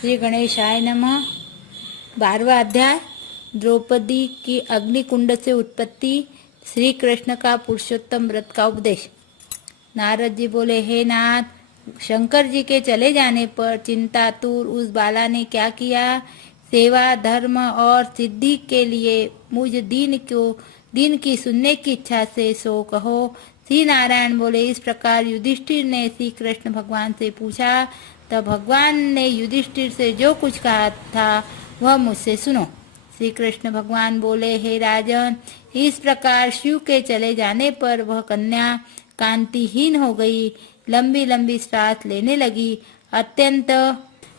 श्री गणेशाय नमः। 12वां अध्याय। द्रौपदी की अग्निकुंड से उत्पत्ति। श्री कृष्ण का पुरुषोत्तम व्रत का उपदेश। नारद जी बोले, हे नाथ, शंकर जी के चले जाने पर चिंतातुर उस बाला ने क्या किया? सेवा, धर्म और सिद्धि के लिए मुझ दीन की सुनने की इच्छा से सो कहो। श्री नारायण बोले, इस प्रकार युधिष्ठिर ने श्री कृष्ण भगवान से पूछा। तब भगवान ने युधिष्ठिर से जो कुछ कहा था वह मुझसे सुनो। श्री कृष्ण भगवान बोले, हे राजन, इस प्रकार शिव के चले जाने पर वह कन्या कांतिहीन हो गई, लंबी लंबी सांस लेने लगी, अत्यंत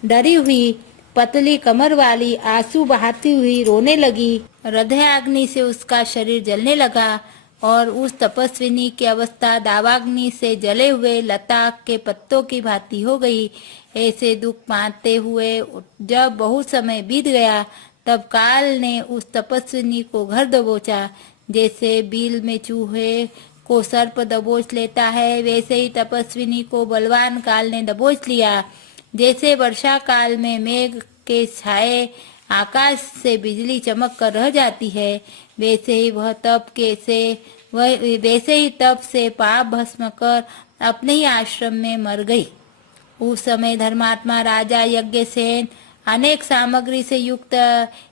डरी हुई, पतली कमर वाली, आंसू बहाती हुई रोने लगी। हृदयाग्नि से उसका शरीर जलने लगा और उस तपस्विनी की अवस्था दावाग्नि से जले हुए लता के पत्तों की भांति हो गई। ऐसे दुख पाते हुए जब बहुत समय बीत गया, तब काल ने उस तपस्विनी को घर दबोचा। जैसे बील में चूहे को सर्प दबोच लेता है, वैसे ही तपस्विनी को बलवान काल ने दबोच लिया। जैसे वर्षा काल में मेघ के छाए आकाश से बिजली चमक कर रह जाती है, वैसे ही तप से पाप भस्म कर अपने ही आश्रम में मर गई। उस समय धर्मात्मा राजा यज्ञसेन अनेक सामग्री से युक्त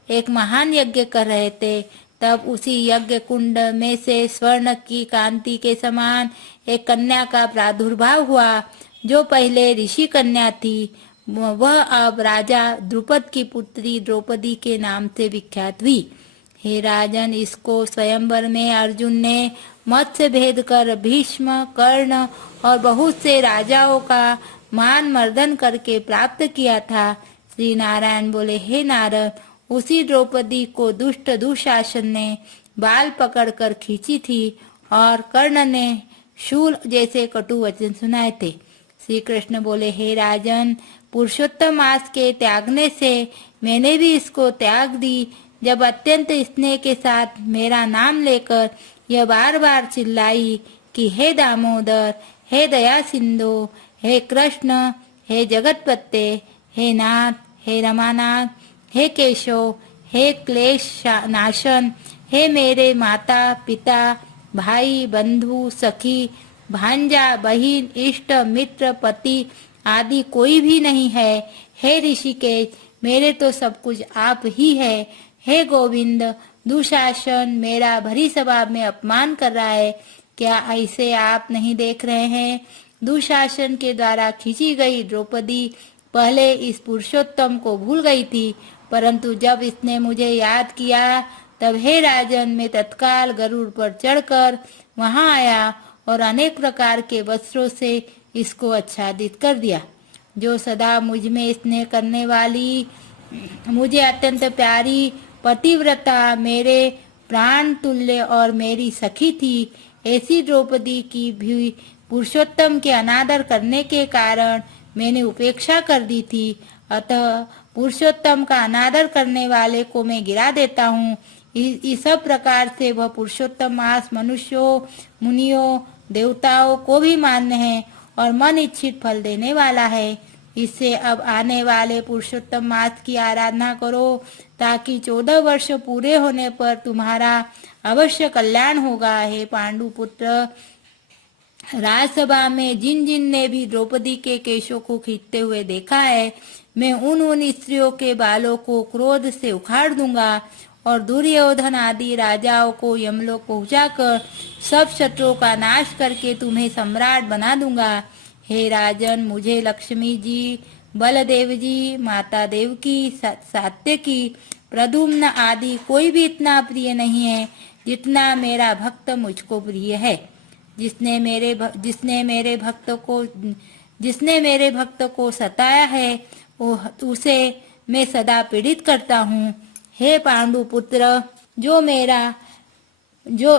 एक महान यज्ञ कर रहे थे। तब उसी यज्ञ कुंड में से स्वर्ण की कांति के समान एक कन्या का प्रादुर्भाव हुआ, जो पहले ऋषि कन्या थी। वह अब राजा द्रुपद की पुत्री द्रौपदी के नाम से विख्यात हुई। हे राजन, इसको स्वयंवर में अर्जुन ने मत्स्य भेद कर भीष्म, कर्ण और बहुत से राजाओं का मान मर्दन करके प्राप्त किया था। श्री नारायण बोले, हे नारद, उसी द्रौपदी को दुष्ट दुशासन ने बाल पकड़कर खींची थी और कर्ण ने शूल जैसे कटु वचन सुनाए थे। श्री कृष्ण बोले, हे राजन, पुरुषोत्तम मास के त्यागने से मैंने भी इसको त्याग दी। जब अत्यंत स्नेह के साथ मेरा नाम लेकर यह बार बार चिल्लाई कि हे दामोदर, हे दया सिंधु, हे कृष्ण, हे जगतपते, हे नाथ, हे रमानाथ, हे केशव, हे क्लेश नाशन, हे मेरे माता पिता, भाई, बंधु, सखी, भांजा, बहिन, इष्ट, मित्र, पति आदि कोई भी नहीं है। हे ऋषिकेश, मेरे तो सब कुछ आप ही है। हे गोविंद, दुशासन मेरा भरी सभा में अपमान कर रहा है। क्या ऐसे आप नहीं देख रहे हैं? दुशासन के द्वारा खींची गई द्रौपदी पहले इस पुरुषोत्तम को भूल गई थी, परंतु जब इसने मुझे याद किया, तब हे राजन, मैं तत्काल गरुड़ पर चढ़कर वहां आया और अनेक प्रकार के वस्त्रों से इसको आच्छादित कर दिया। जो सदा मुझ में स्नेह करने वाली, मुझे अत्यंत प्यारी पतिव्रता, मेरे प्राण तुल्य और मेरी सखी थी, ऐसी द्रौपदी की भी पुरुषोत्तम के अनादर करने के कारण मैंने उपेक्षा कर दी थी। अतः पुरुषोत्तम का अनादर करने वाले को मैं गिरा देता हूँ। इस सब प्रकार से वह पुरुषोत्तम मास मनुष्यों, मुनियों, देवताओं को भी मान्य है और मन इच्छित फल देने वाला है। इससे अब आने वाले पुरुषोत्तम मास की आराधना करो, ताकि 14 वर्ष पूरे होने पर तुम्हारा अवश्य कल्याण होगा। हे पांडु पुत्र, राजसभा में जिन जिन ने भी द्रौपदी के केशों को खींचते हुए देखा है, मैं उन स्त्रियों के बालों को क्रोध से उखाड़ दूंगा और दुर्योधन आदि राजाओं को यमलोक पहुंचाकर सब शत्रुओं का नाश करके तुम्हें सम्राट बना दूंगा। हे राजन, मुझे लक्ष्मी जी, बलदेव जी, माता देवकी, सात्यकी, प्रद्युम्न आदि कोई भी इतना प्रिय नहीं है जितना मेरा भक्त मुझको प्रिय है। जिसने मेरे भक्त को सताया है, उसे मैं सदा पीड़ित करता हूँ। हे पांडु पुत्र, जो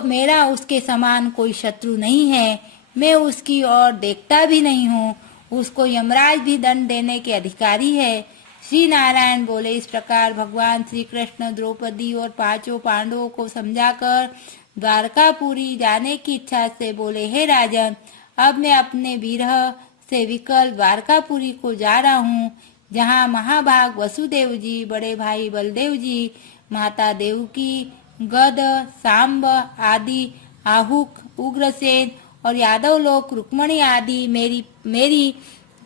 मेरा उसके समान कोई शत्रु नहीं है, मैं उसकी ओर देखता भी नहीं हूँ। उसको यमराज भी दंड देने के अधिकारी है। श्री नारायण बोले, इस प्रकार भगवान श्री कृष्ण द्रौपदी और 5 पांडवों को समझाकर द्वारकापुरी जाने की इच्छा से बोले, हे राजन, अब मैं अपने विरह से विकल द्वारकापुरी को जा रहा हूँ। जहाँ महाभाग वसुदेव जी, बड़े भाई बलदेव जी, माता देवकी, गद, सांब आदि, आहुक, उग्रसेन और यादव लोग, रुक्मणी आदि मेरी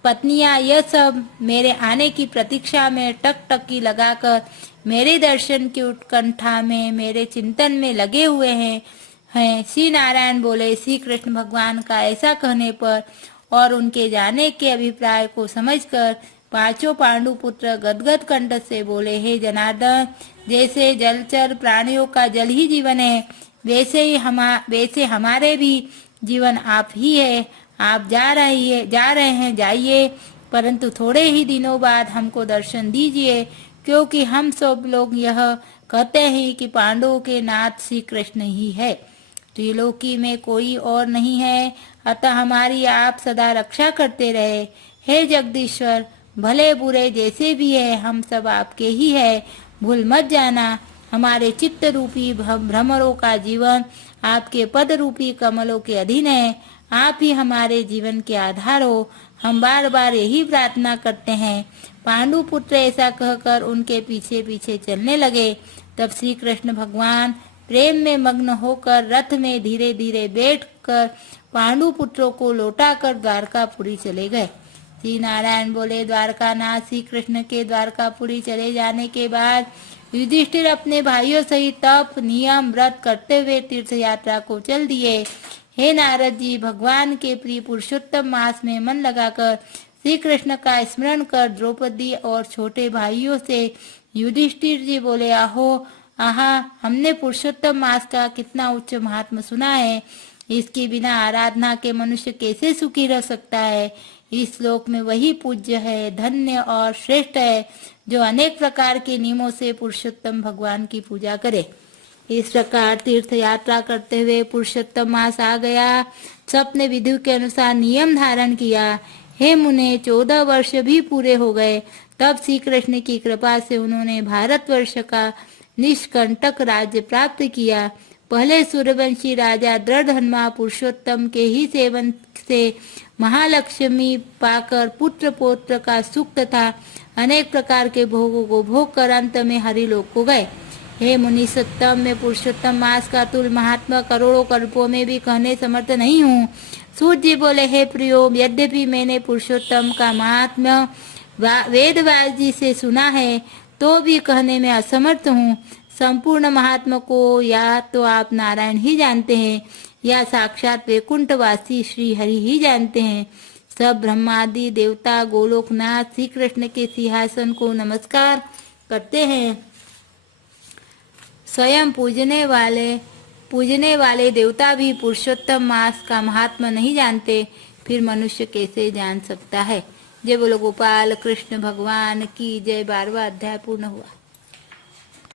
पत्नियां, यह सब मेरे आने की प्रतीक्षा में टकटकी लगाकर मेरे दर्शन की उत्कंठा में, मेरे चिंतन में लगे हुए हैं। श्री नारायण बोले, श्री कृष्ण भगवान का ऐसा कहने पर और उनके जाने के अभिप्राय को समझकर पांचों पांडु पुत्र गदगद कंठ से बोले, हे जनार्दन, जैसे जलचर प्राणियों का जल ही जीवन है, वैसे हमारे भी जीवन आप ही है। आप जा रहे हैं, जाइए, परंतु थोड़े ही दिनों बाद हमको दर्शन दीजिए, क्योंकि हम सब लोग यह कहते हैं कि पांडवों के नाथ श्री कृष्ण ही है, त्रिलोकी में कोई और नहीं है, अतः हमारी आप सदा रक्षा करते रहे। हे जगदीश्वर, भले बुरे जैसे भी है, हम सब आपके ही है, भूल मत जाना। हमारे चित्त रूपी भ्रमरों का जीवन आपके पद रूपी कमलों के अधीन है, आप ही हमारे जीवन के आधार हो। हम बार बार यही प्रार्थना करते हैं। पांडु पुत्र ऐसा कहकर उनके पीछे पीछे चलने लगे। तब श्री कृष्ण भगवान प्रेम में मग्न होकर रथ में धीरे धीरे बैठकर पांडु पुत्रों को लौटाकर द्वारकापुरी चले गए। श्री नारायण बोले, द्वारकानाथ श्री कृष्ण के द्वारकापुरी चले जाने के बाद युधिष्ठिर अपने भाइयों सहित तप, नियम, व्रत करते हुए तीर्थ यात्रा को चल दिए। हे नारद जी, भगवान के प्रिय पुरुषोत्तम मास में मन लगाकर श्री कृष्ण का स्मरण कर द्रौपदी और छोटे भाइयों से युधिष्ठिर जी बोले, आहा, हमने पुरुषोत्तम मास का कितना उच्च महात्मा सुना है। इसके बिना आराधना के मनुष्य कैसे सुखी रह सकता है। इस श्लोक में वही पूज्य है, धन्य और श्रेष्ठ है जो अनेक प्रकार के नियमों से पुरुषोत्तम भगवान की पूजा करे। इस प्रकार तीर्थ यात्रा करते हुए पुरुषोत्तम मास आ गया। सबने विधि के अनुसार नियम धारण किया। हे मुने, 14 वर्ष भी पूरे हो गए। तब श्री कृष्ण की कृपा से उन्होंने भारतवर्ष का निष्कंटक राज्य प्राप्त किया। पहले सूर्यवंशी राजा दृढ़धन्मा पुरुषोत्तम के ही सेवन से महालक्ष्मी पाकर पुत्र पौत्र का सुख तथा अनेक प्रकार के भोगों को भोग कर अंत में हरिलोक को गए। हे मुनि सत्तम, में पुरुषोत्तम मास का तुल महात्मा करोड़ों कल्पों में भी कहने समर्थ नहीं हूँ। सूत जी बोले, हे प्रियो, यद्यपि मैंने पुरुषोत्तम का महात्म्य वेद व्यास जी से सुना है, तो भी कहने में असमर्थ हूँ। संपूर्ण महात्मा को या तो आप नारायण ही जानते हैं या साक्षात वैकुंठवासी श्री हरि ही जानते हैं। सब ब्रह्मादि देवता गोलोकनाथ श्री कृष्ण के सिंहासन को नमस्कार करते हैं। स्वयं पूजने वाले देवता भी पुरुषोत्तम मास का महात्मा नहीं जानते, फिर मनुष्य कैसे जान सकता है। जय बोलो गोपाल कृष्ण भगवान की जय। 12वां अध्याय पूर्ण हुआ।